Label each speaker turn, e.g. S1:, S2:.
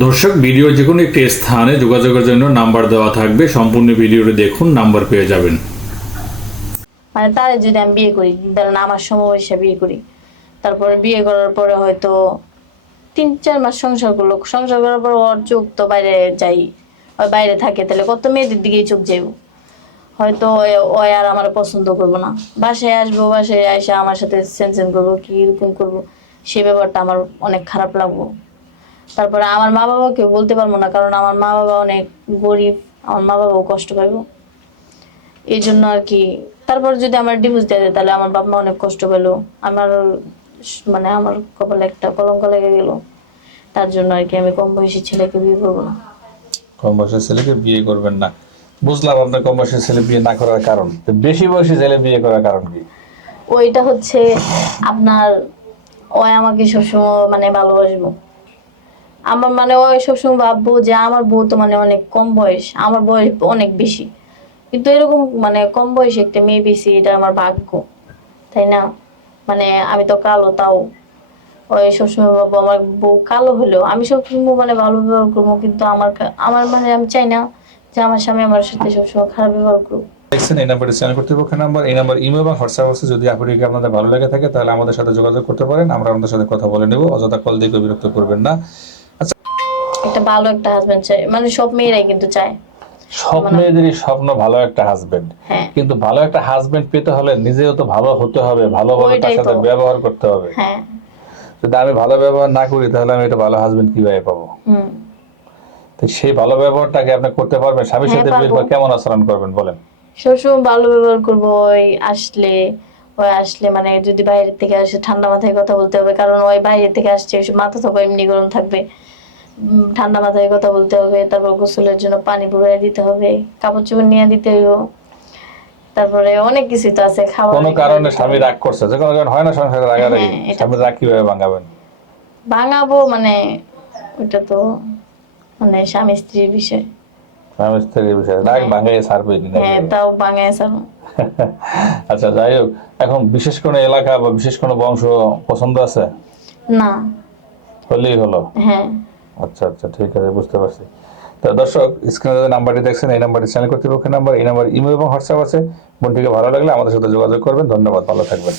S1: দর্শক, ভিডিও যে কোনো একটি স্থানে যোগাযোগের জন্য নাম্বার দেওয়া থাকবে। সম্পূর্ণ ভিডিওটি দেখুন, নাম্বার পেয়ে যাবেন।
S2: মানে তারে যদি আমি বিয়ে করি, ধরেন আমার সময় এসে বিয়ে করি, তারপরে বিয়ে করার পরে হয়তো তিন, চার মাস সংসার করল, সংসার করার পর ওর চোখ তো বাইরে যাই, ওই বাইরে থাকে, তাহলে কত মেয়েদের দিকেই চোখ যাইব? হয়তো ও- ও আর আমার পছন্দ করব না। বাসায় আসব, বাসায় এসে আমার সাথে সেনসেন করব, কি এরকম করব, সে ব্যাপারটা আমার অনেক খারাপ লাগবো। তারপরে আমার মা বাবাকে বলতে পারব না কারণ আমার মা বাবা অনেক গরিব আমার মা বাবাও কষ্ট পাইবো এই জন্য আর কি। তারপর যদি আমার ডিভোর্স দিয়ে দেয় তাহলে আমার বাবা মা অনেক কষ্ট পেল। আমার মানে আমার কপালে একটা কলঙ্ক লেগে গেল। তার জন্য আর কি আমি কম বয়সী ছেলেকে বিয়ে করব না।
S3: কম বয়সের ছেলেকে বিয়ে করবেন না। বুঝলাম আপনার কম বয়সের ছেলে বিয়ে না করার কারণ। বেশি বয়সী ছেলে বিয়ে করার কারণ কি?
S2: ওইটা হচ্ছে আপনার ওই আমাকে সবসময় মানে ভালোবাসবো। আমার মানে ওই সবসময় ভাববো যে আমার বউ তো মানে অনেক কম বয়স, আমার বয়স অনেক বেশি। কিন্তু এরকম মানে কম বয়সে একটা মেয়ে বেশি এটা আমার ভাগ্য, তাই না? মানে আমি তো কালো তাও। ওই সবসময় ভাববো আমার বউ কালো হলেও, আমি সবসময় মানে ভালো ব্যবহার করব, কিন্তু আমার আমার মানে আমি চাই না যে আমার স্বামী আমার সাথে সবসময় খারাপ ব্যবহার করুক।
S3: দেখছেন, এই নাম্বারটি চ্যানেল কর্তৃপক্ষের নাম্বার, এই নাম্বার ইমেল এবং হোয়াটসঅ্যাপ আছে যদি আপনাকে আপনাদের ভালো লেগে থাকে, তাহলে আমাদের সাথে যোগাযোগ করতে পারেন, আমরা আপনাদের সাথে কথা বলে নেব, অযথা কল দিয়ে বিরক্ত করবেন না।
S2: একটা ভালো একটা হাজবেন্ড চাই। মানে সব মেয়েরাই কিন্তু চায়।
S3: সব মেয়েদেরই স্বপ্ন ভালো একটা হাজবেন্ড
S2: হ্যাঁ।
S3: কিন্তু ভালো একটা হাজবেন্ড পেতে হলে নিজেও তো ভালো হতে হবে ভালোভাবে তার সাথে ব্যবহার করতে হবে।
S2: হ্যাঁ।
S3: যদি আমি ভালো ব্যবহার না করি তাহলে আমি একটা ভালো হাজবেন্ড কীভাবে পাবো?
S2: হুম।
S3: তো সেই ভালো ব্যবহারটাকে আপনি করতে পারবেন। স্বামীর
S2: হ্যাঁ,
S3: সাথে
S2: পারব।
S3: কেমন আচরণ করবেন বলেন?
S2: সবসময় ভালো ব্যবহার করব ওই আসলে ওই আসলে মানে যদি বাইরে থেকে আসে ঠান্ডা মাথায় কথা বলতে হবে কারণ ওই বাইরে থেকে আসছে মাথা তো এমনি গরম থাকবে। ঠান্ডা মাথায় কথা বলতে হবে তারপর গোসলের জন্য পানি বুড়াই দিতে হবে কাপড় চোপড় নিয়ে দিতে হইব। তারপরে অনেক কিছু তো আছে খাওয়া
S3: কোনো কারণে স্বামী রাগ করছে যে কোনো কারণ হয় না সংসারে রাগারাগি?
S2: হ্যাঁ,
S3: স্বামী রাগ কীভাবে ভাঙাবেন?
S2: ভাঙাবো মানে ওটা তো মানে স্বামী স্ত্রীর বিষয়।
S3: স্বামী স্ত্রীর বিষয়ে রাগ ভাঙাই ছাড়বে
S2: হ্যাঁ তাও ভাঙায় স্যার
S3: আচ্ছা যাই হোক এখন বিশেষ কোনো এলাকা বা বিশেষ কোনো বংশ পছন্দ আছে?
S2: না।
S3: হলেই হলো।
S2: হ্যাঁ।
S3: আচ্ছা আচ্ছা ঠিক আছে, বুঝতে পারছি। তো দর্শক স্ক্রিনে যে নাম্বারটি দেখছেন, এই নাম্বারটি চ্যানেল কর্তৃপক্ষের নাম্বার, এই নাম্বার ইমেল এবং হোয়াটসঅ্যাপ আছে। বোনটিকে ভালো লাগলে আমাদের সাথে যোগাযোগ করবেন। ধন্যবাদ, ভালো থাকবেন।